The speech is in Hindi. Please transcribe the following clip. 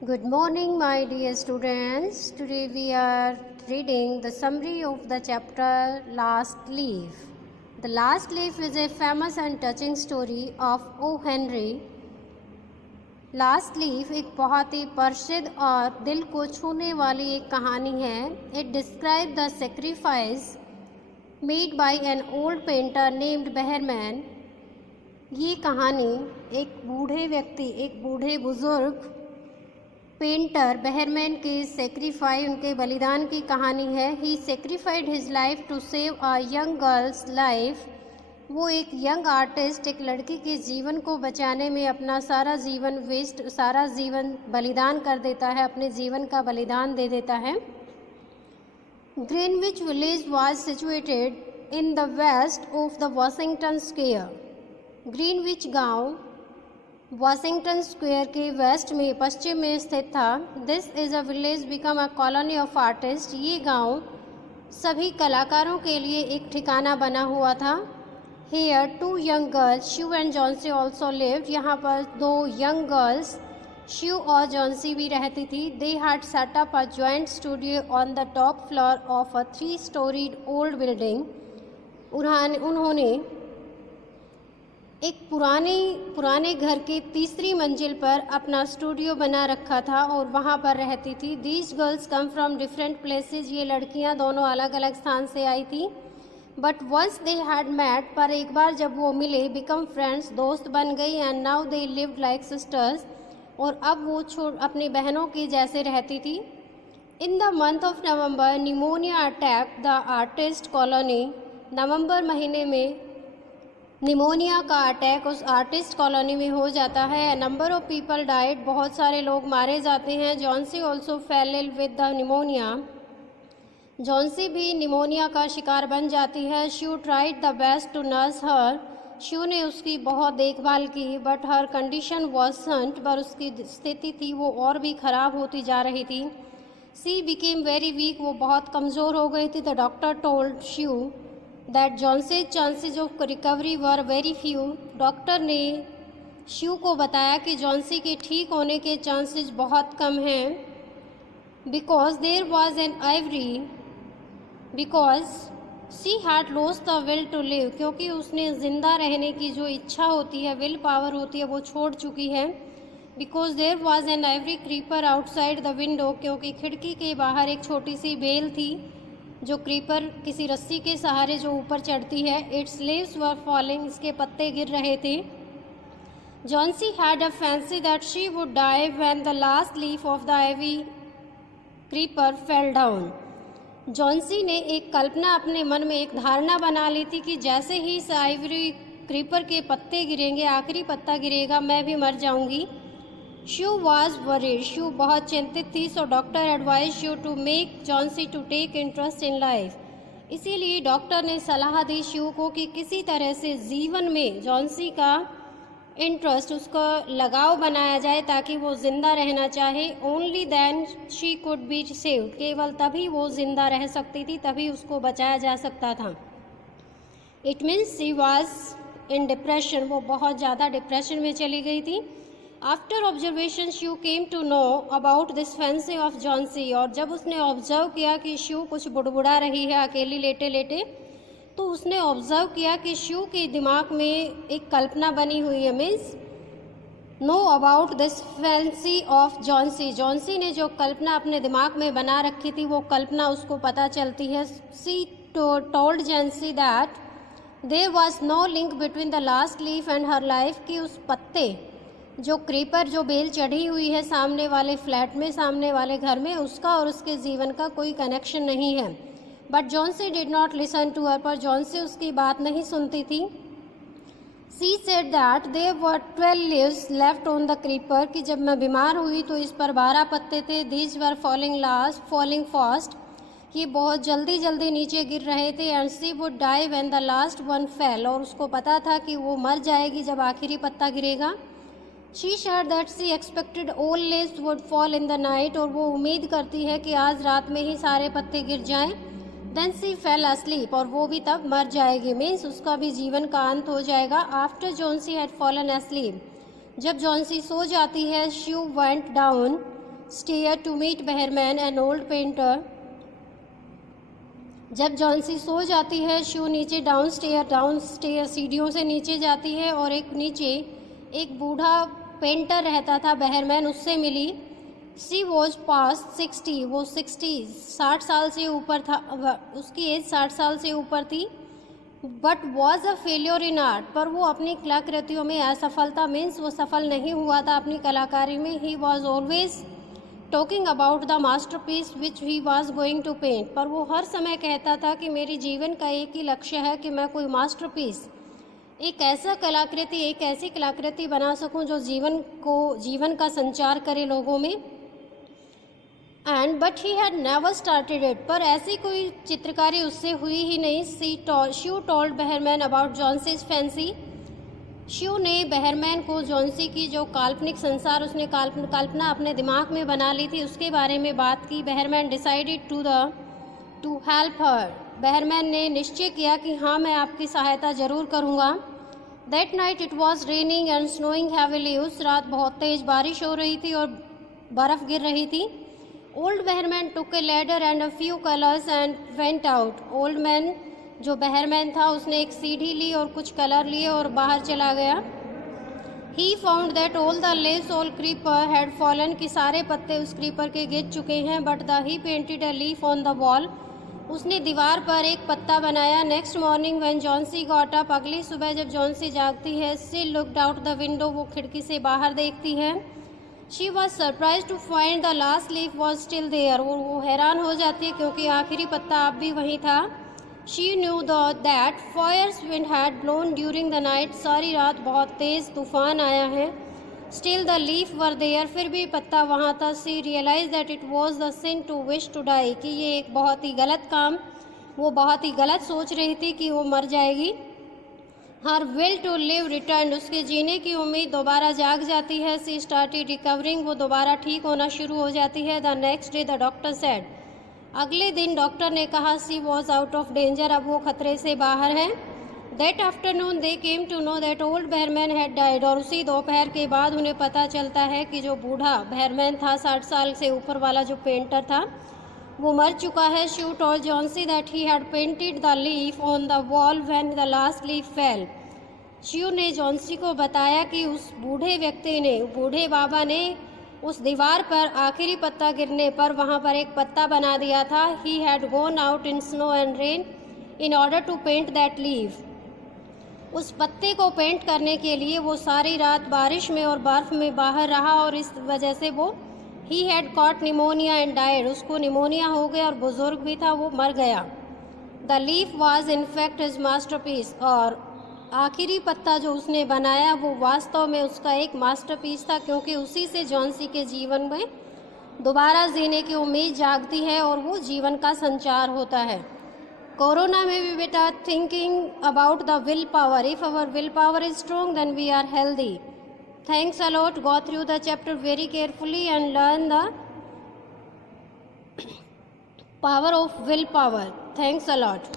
Good morning, my dear students. Today we are reading the summary of the chapter Last Leaf. The Last Leaf is a famous and touching story of O. Henry. Last leaf एक बहुत ही प्रसिद्ध और दिल को छूने वाली एक कहानी है. It describe the sacrifice made by an old painter named Behrman. ये कहानी एक बूढ़े बुजुर्ग पेंटर बेहरमैन के सेक्रीफाई उनके बलिदान की कहानी है. He sacrificed his life to save a young girl's life. वो एक यंग आर्टिस्ट एक लड़की के जीवन को बचाने में अपना सारा जीवन बलिदान कर देता है, अपने जीवन का बलिदान दे देता है. Greenwich village was situated in the west of the Washington Square. Greenwich गांव वॉशिंगटन स्क्वायर के वेस्ट में पश्चिम में स्थित था. This is a village become a colony of artist. ये गांव सभी कलाकारों के लिए एक ठिकाना बना हुआ था. Here two young girls, Sue and Johnsy also lived. यहाँ पर दो यंग गर्ल्स Sue और Johnsy भी रहती थी. They had set up a joint studio on the top floor of a 3-storied old building. उन्होंने एक पुराने घर के तीसरी मंजिल पर अपना स्टूडियो बना रखा था और वहाँ पर रहती थी. These girls come from different places. ये लड़कियाँ दोनों अलग अलग स्थान से आई थी. But once they had met, पर एक बार जब वो मिले, बिकम फ्रेंड्स, दोस्त बन गई. And now they lived like sisters, और अब वो अपनी बहनों की जैसे रहती थी. In the month of November pneumonia attack the artist colony. नवंबर महीने में निमोनिया का अटैक उस आर्टिस्ट कॉलोनी में हो जाता है. नंबर ऑफ पीपल डाइड, बहुत सारे लोग मारे जाते हैं. Johnsy also fell ill with the pneumonia. Johnsy भी निमोनिया का शिकार बन जाती है. Sue tried the best to nurse her. Sue ने उसकी बहुत देखभाल की. बट हर कंडीशन वर्संट, पर उसकी स्थिति थी वो और भी ख़राब होती जा रही थी. सी बिकेम वेरी वीक, वो बहुत कमज़ोर हो गई थी. The doctor told shoe that Johnsy chances of recovery were very few. Doctor ने शू को बताया कि जॉन्सी के ठीक होने के चांसेस बहुत कम हैं. Because there was an ivory, because she had lost the will to live, क्योंकि उसने ज़िंदा रहने की जो इच्छा होती है, विल पावर होती है, वो छोड़ चुकी है. Because there was an ivory creeper outside the window, क्योंकि खिड़की के बाहर एक छोटी सी बेल थी जो क्रीपर किसी रस्सी के सहारे जो ऊपर चढ़ती है. इट्स लीव्स वर फॉलिंग, इसके पत्ते गिर रहे थे. Johnsy had a fancy that she would die when the last leaf of the ivy creeper fell down. Johnsy ने एक कल्पना अपने मन में, एक धारणा बना ली थी कि जैसे ही इस आइवरी क्रीपर के पत्ते गिरेंगे, आखिरी पत्ता गिरेगा, मैं भी मर जाऊंगी. शू वॉज वरीड, शू बहुत चिंतित थी. So doctor advise Sue to make Johnsy to take interest in life. इसीलिए डॉक्टर ने सलाह दी शू को कि किसी तरह से जीवन में जॉन्सी का इंटरेस्ट, उसका लगाव बनाया जाए ताकि वो ज़िंदा रहना चाहे. Only then she could be saved, केवल तभी वो ज़िंदा रह सकती थी, तभी उसको बचाया जा सकता था. It means she was in depression, वो बहुत ज़्यादा डिप्रेशन में चली गई थी. After observation Sue came to know about this fancy of Johnsy. और जब उसने ऑब्जर्व किया कि शू कुछ बुड़बुड़ा रही है अकेली लेटे लेटे, तो उसने ऑब्जर्व किया कि शू के दिमाग में एक कल्पना बनी हुई है. Means no about this fancy of Johnsy. Johnsy ने जो कल्पना अपने दिमाग में बना रखी थी, वो कल्पना उसको पता चलती है. She told Johnsy that there was no link between the last leaf and her life, कि उस पत्ते जो क्रीपर जो बेल चढ़ी हुई है सामने वाले फ्लैट में, सामने वाले घर में, उसका और उसके जीवन का कोई कनेक्शन नहीं है. But Johnsy did not listen to her, पर जॉन्सी उसकी बात नहीं सुनती थी. She said that there were 12 leaves left on the creeper, कि जब मैं बीमार हुई तो इस पर 12 पत्ते थे. दीज वर फॉलिंग फास्ट, ये बहुत जल्दी जल्दी नीचे गिर रहे थे. And she would die when the last one fell, और उसको पता था कि वो मर जाएगी जब आखिरी पत्ता गिरेगा. She said that she expected all leaves would fall in the night, और वो उम्मीद करती है कि आज रात में ही सारे पत्ते गिर जाएं. देन सी फेल अस्लीप, और वो भी तब मर जाएगी. मीन्स उसका भी जीवन का अंत हो जाएगा. After Johnsy had fallen asleep, जब जॉन्सी सो जाती है, Sue went down stair to meet Behrman, an old painter. जब जॉन्सी सो जाती है, शू नीचे डाउन स्टेयर सीढ़ियों से नीचे जाती है और नीचे एक बूढ़ा पेंटर रहता था बेहरमैन, उससे मिली. शी वॉज पास्ट 60, वो 60 साल से ऊपर था, उसकी एज 60 साल से ऊपर थी. But was a failure in art, पर वो अपनी कलाकृतियों में असफलता, मीन्स वो सफल नहीं हुआ था अपनी कलाकारी में. He was always talking about the masterpiece which he was going to paint, पर वो हर समय कहता था कि मेरे जीवन का एक ही लक्ष्य है कि मैं कोई मास्टरपीस, एक ऐसी कलाकृति बना सकूं जो जीवन का संचार करे लोगों में. But he had never started it, पर ऐसी कोई चित्रकारी उससे हुई ही नहीं. Sue told Behrman about Johnsy's fancy. Sue ने बेहरमैन को जॉन्सी की जो काल्पनिक संसार उसने कल्पना अपने दिमाग में बना ली थी, उसके बारे में बात की. Behrman decided to help her. Behrman ने निश्चय किया कि हाँ, मैं आपकी सहायता जरूर करूँगा. That night it was raining and snowing heavily. उस रात बहुत तेज बारिश हो रही थी और बर्फ़ गिर रही थी. Old Behrman took A ladder and a few colours and went out. Old man जो बेहरमैन था उसने एक सीढ़ी ली और कुछ कलर लिए और बाहर चला गया. He found that all the leaves all creeper had fallen, कि सारे पत्ते उस क्रीपर के गिर चुके हैं. But he painted a leaf on the wall, उसने दीवार पर एक पत्ता बनाया. Next morning when Johnsy got up, अगली सुबह जब जॉन्सी जागती है, still looked out the window, वो खिड़की से बाहर देखती है. She was surprise to find the last leaf was still there, वो हैरान हो जाती है क्योंकि आखिरी पत्ता अब भी वहीं था. She knew that fierce wind had blown during the night, सारी रात बहुत तेज तूफान आया है. Still the leaf were there, फिर भी पत्ता वहाँ था. She realize that it was the sin to wish to die, कि ये एक बहुत ही गलत काम, वो बहुत ही गलत सोच रही थी कि वो मर जाएगी. Her will to live return, उसके जीने की उम्मीद दोबारा जाग जाती है. सी स्टार्टेड रिकवरिंग, वो दोबारा ठीक होना शुरू हो जाती है. The next day the doctor said, अगले दिन डॉक्टर ने कहा, she was out of danger, अब वो खतरे से बाहर है. That afternoon they came to know that old Behrman had died, और उसी दोपहर के बाद उन्हें पता चलता है कि जो बूढ़ा बेहरमैन था, 60 साल से ऊपर वाला जो पेंटर था, वो मर चुका है. Sue told Johnsy that he had painted the leaf on the wall when the last leaf fell. Sue ने जॉन्सी को बताया कि उस बूढ़े बाबा ने उस दीवार पर आखिरी पत्ता गिरने पर वहाँ पर एक पत्ता बना दिया था. He had gone out in snow and rain in order to paint that leaf, उस पत्ते को पेंट करने के लिए वो सारी रात बारिश में और बर्फ में बाहर रहा, और इस वजह से वो he had cot pneumonia and died, उसको निमोनिया हो गया और बुजुर्ग भी था, वो मर गया. The leaf was in fact his masterpiece, और आखिरी पत्ता जो उसने बनाया वो वास्तव में उसका एक मास्टरपीस था, क्योंकि उसी से जॉन्सी के जीवन में दोबारा जीने की उम्मीद जागती है और वो जीवन का संचार होता है. कोरोना में भी बेटा thinking about the will power, if our will power is strong then we are healthy. Thanks a lot, go through the chapter very carefully and learn the power of will power. Thanks a lot.